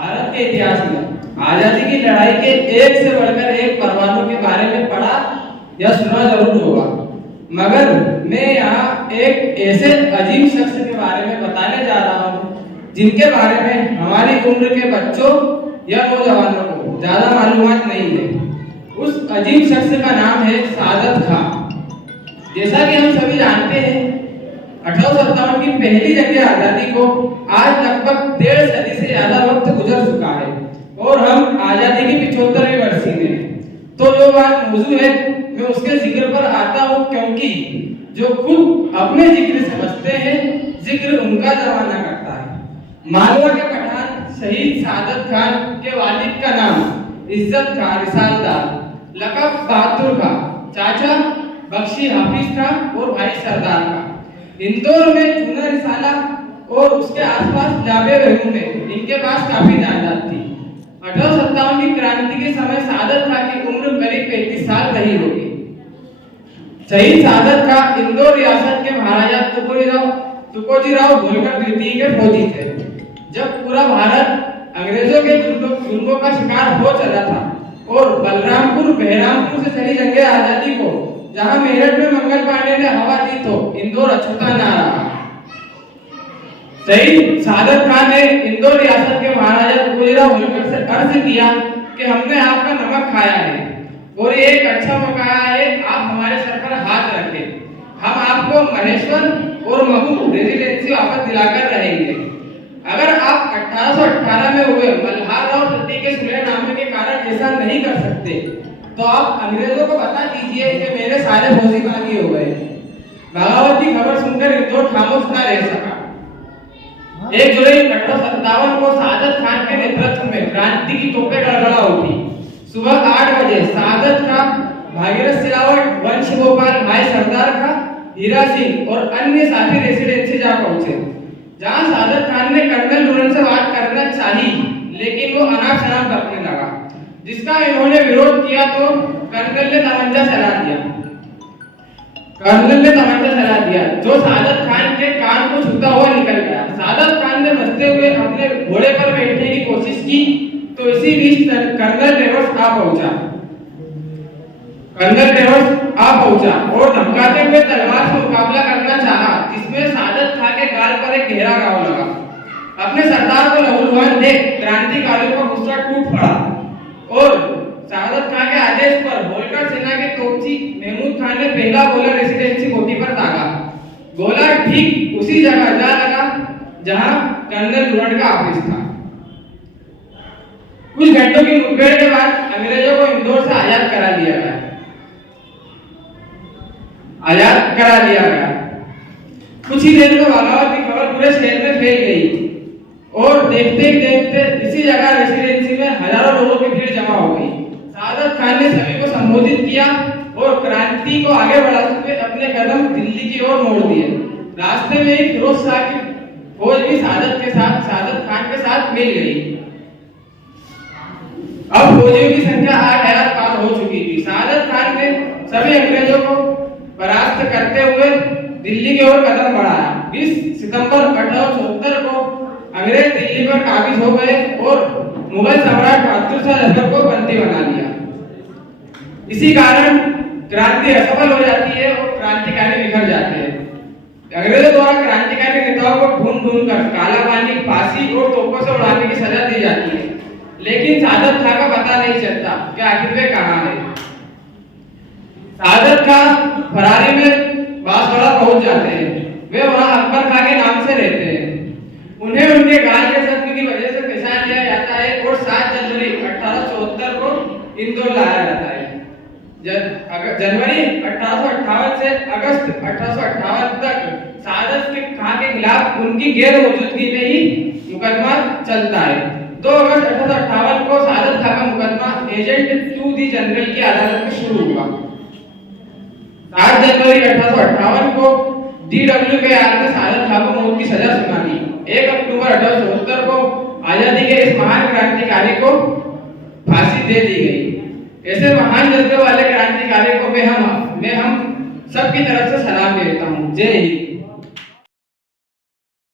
भारत के इतिहास में आजादी की लड़ाई के एक से बढ़कर एक परमाणु के बारे में पढ़ा या सुना जरूर होगा, मगर मैं यहाँ एक ऐसे अजीम शख्स के बारे में बताने जा रहा हूँ जिनके बारे में हमारी उम्र के बच्चों या नौजवानों को ज्यादा मालूमात नहीं है। उस अजीम शख्स का नाम है सादत खां। जैसा कि हम सभी जानते हैं, 1857 की पहली जंग आजादी को आज लगभग 1.5 सदी से ज्यादा वक्त गुजर चुका है और हम आजादी की 75वीं बरसी में हैं। तो जो बात मौजू है मैं उसके जिक्र पर आता हूँ, क्योंकि जो खुद अपने जिक्र से बचते हैं जिक्र उनका जमाना करता है। मालवा के पठान शहीद सादत खान के वालिद का नाम इज्जत खां रिसालदार, लक़ब बहादुर खां, चाचा बख्शी हाफिज था और भाई सरदार का। इंदौर में जूना रिसाला और उसके आसपास जाबे रहूं में इनके पास काफी जायदाद थी। 1857 की क्रांति के समय सादत खां की उम्र करीब 35 साल रही होगी। शहीद सादत खां इंदौर रियासत के महाराजा तुकोजीराव होलकर द्वितीय के फौजी थे। जब पूरा भारत अंग्रेजों के जुल्मों का शिकार हो चला था और बलरामपुर बहरामपुर से चली जंगे आजादी को जहां मेरठ में मंगल पांडे ने हवा दी तो इंदौर अछूता ना रहा। शहीद सादत खां ने इंदौर रियासत के महाराजा तुकोजीराव होलकर से अर्ज किया कि हमने आपका नमक खाया है और ये एक अच्छा मौका है, आप हमारे सर पर हाथ रखें। हम आपको महेश्वर और महू रेजिडेंसी वापस दिलाकर रहेंगे। अगर आप 1818 में हुए मल्हार राव सती के सुलहनामे के कारण ऐसा नहीं कर सकते तो आप अंग्रेजों को बता दीजिए कि मेरे सारे फौजी बागी हो गए। बगावत की खबर सुनकर इंदौर खामोश न रह सका। 1 जुलाई 1857 को सादत खान के नेतृत्व में क्रांति की तोपें गड़गड़ा उठी। सुबह 8 बजे सादत खां, भागीरथ सिलावट, वंश गोपाल, भाई सरदार खां, हीरा सिंह और अन्य साथी रेसिडेंसी जा पहुंचे, जहां सादत खान ने कर्नल लॉरेंस से बात करना चाही, लेकिन वो अनाप शनाप बकने लगा, जिसका इन्होंने विरोध किया तो कर्नल ने तमंचा चला दिया जो सादत खान के कान को छूता हुआ निकल गया। सादत खान ने बचते हुए अपने घोड़े पर बैठने की कोशिश की तो इसी बीच कर्नल ट्रेवर्स आ पहुंचा और धमकाते हुए तलवार से मुकाबला करना चाहा, जिसमें सादत खान के गाल पर एक गहरा घाव लगा। अपने सरदार को लहूलुहान देख क्रांतिकारियों का गुस्सा टूट पड़ा और सादत खान के आदेश पर होलकर सेना के तोपची महमूद खान ने पहला गोला रेसिडेंसी कोठी पर दागा। गोला ठीक उसी जगह जा लगा जहां कर्नल लॉरेंस का ऑफिस था। कुछ घंटों की मुठभेड़ के बाद अंग्रेजों को इंदौर से आजाद करा दिया गया। कुछ ही देर में बगावत की खबर पूरे शहर में फैल गई और देखते ही देखते इसी जगह रेसिडेंसी में हजारों लोगों की भीड़ जमा हो गई। सादत खान ने सभी को संबोधित किया और क्रांति को आगे बढ़ाते हुए अपने कदम दिल्ली की ओर मोड़ दिए। रास्ते में ही फिरोज शाह की फौज भी सादत खान के साथ मिल गई। अब फौजियों की संख्या 8,000 पार हो चुकी थी। सादत खान ने सभी अंग्रेजों को परास्त करते हुए दिल्ली की ओर कदम बढ़ाया। 20 सितंबर 1874 को अंग्रेज दिल्ली पर काबिज हो गए और मुगल सम्राट बहादुर शाह जफर को बंदी बना लिया। इसी कारण क्रांति असफल हो जाती है और क्रांतिकारी निखर जाते हैं। अंग्रेजों द्वारा क्रांतिकारी नेताओं को ढूंढ कर काला पानी, फांसी और तोपों से उड़ाने की सजा दी जाती है, लेकिन सादत खां का पता नहीं चलता कि आखिर वे कहां है। सादत खां फरारी में बांसवाड़ा पहुंच जाते हैं। वे वहां अकबर खां के नाम से रहते हैं। उन्हें उनके गाल के जख्म की वजह से पहचान लिया जाता है और 7 जनवरी 1874 को इंदौर लाया जाता है। जनवरी 1858 से अगस्त 1858 तक सादत खां के खिलाफ उनकी गैर मौजूदगी में ही मुकदमा चलता है। 2 अगस्त 1858 को सादत खां का मुकदमा एजेंट टू दी जनरल की अदालत में शुरू हुआ। 7 जनवरी 1858 को DWKR ने सादत खां को मौत की सजा सुना दी। 1 अक्टूबर 1874 को आजादी के इस महान क्रांतिकारी को फांसी दे दी गई। ऐसे महान जज्बे वाले क्रांतिकारी को मैं हम सबकी तरफ से सलाम देता हूँ। जय हिंद।